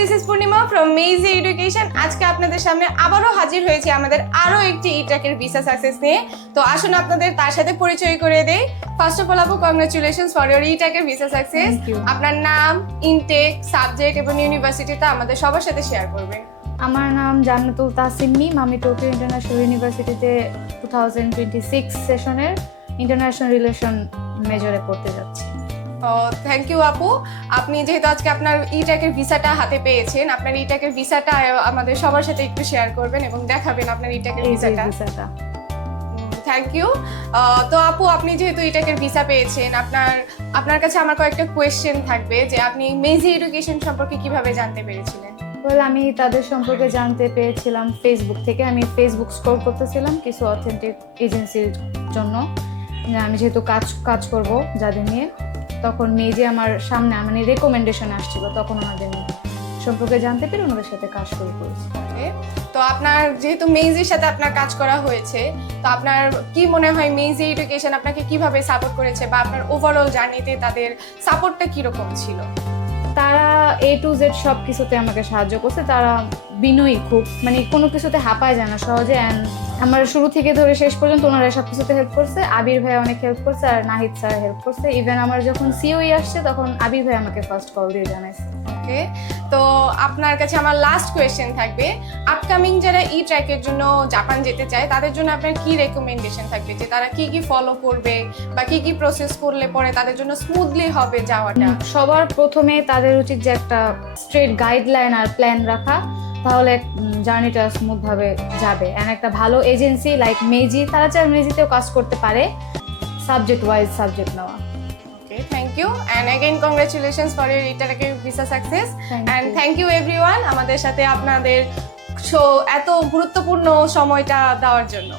This is Purnima from মেজি education. আজকে আপনাদের সামনে আবারও হাজির হয়েছি আমাদের আরো একটি ইটাকের ভিসা সাকসেস নিয়ে। তো আসুন আপনাদের তার সাথে পরিচয় করে দেই। ফার্স্ট অফ অল আপু, কংগ্রাচুলেশনস ফর ইওর ইটাকের ভিসা সাকসেস। আপনার নাম, ইনটেক, সাবজেক্ট এবং ইউনিভার্সিটিটা আমাদের সবার সাথে শেয়ার করবেন। আমার নাম জান্নাতুল তাসিম মিম। আমি টোকিও ইন্টারন্যাশনাল ইউনিভার্সিটিতে 2026 সেশনের ইন্টারন্যাশনাল রিলেশন মেজরে পড়তে যাচ্ছি। থ্যাংক ইউ আপু। আপনি যেহেতু আজকে আপনার ইটাকের ভিসাটা হাতে পেয়েছেন, আপনার ইটাকের ভিসাটা আমাদের সবার সাথে একটু শেয়ার করবেন এবং দেখাবেন আপনার ইটাকের ভিসাটা। Thank you. তো আপু, আপনি যেহেতু ইটাকের ভিসা পেয়েছেন, আপনার কাছে আমার কয়েকটা কোয়েশ্চেন থাকবে যে আপনি মেজি এডুকেশন সম্পর্কে কিভাবে জানতে পেরেছিলেন? আমি তাদের সম্পর্কে জানতে পেরেছিলাম ফেসবুক থেকে। আমি ফেসবুক স্ক্রল করতেছিলাম কিছু অথেন্টিক এজেন্সির জন্য। আমি যেহেতু কাজ করব যাদের নিয়ে, তখন মেজি আমার সামনে মানে রেকমেন্ডেশন আসছিল, তখন আমাদের সম্পর্কে জানতে পেরে ওনাদের সাথে কাজ শুরু করেছি। তো আপনার যেহেতু মেজির সাথে আপনার কাজ করা হয়েছে, তো আপনার কি মনে হয় মেজি এডুকেশন আপনাকে কিভাবে সাপোর্ট করেছে বা আপনার ওভারঅল জার্নিতে তাদের সাপোর্টটা কিরকম ছিল? তারা A to Z সব কিছুতে আমাকে সাহায্য করছে। তারা বিনয়ী খুব, মানে কোনো কিছুতে হাঁপায় যায় না সহজে। অ্যান্ড আমার শুরু থেকে ধরে শেষ পর্যন্ত ওনারা সব কিছুতে হেল্প করছে। আবির ভাই অনেক হেল্প করছে, আর নাহিদ স্যার হেল্প করছে। ইভেন আমার যখন সিওই আসছে তখন আবির ভাই আমাকে ফার্স্ট কল দিয়ে জানাইছে। ওকে, তো আপনার কাছে আমার লাস্ট কোয়েশ্চেন থাকবে, আপকামিং যারা ই ট্র্যাকের জন্য জাপান যেতে চায় তাদের জন্য আপনার কি রেকমেন্ডেশন থাকবে, যে তারা কি কি ফলো করবে বা কি কি প্রসেস করলে পরে তাদের জন্য স্মুথলি হবে যাওয়াটা? সবার প্রথমে তাদের উচিত যে একটা স্ট্রেট গাইডলাইন আর প্ল্যান রাখা, তাহলে জার্নিটা স্মুথ ভাবে যাবে। এন্ড একটা ভালো এজেন্সি লাইক মেজি, তারা চাই মেজিতেও কাজ করতে পারে, সাবজেক্ট ওয়াইজ সাবজেক্ট নেওয়া। Okay, thank you and again congratulations for your intake visa success and thank you everyone আমাদের সাথে আপনাদের এত গুরুত্বপূর্ণ সময়টা দেওয়ার জন্য।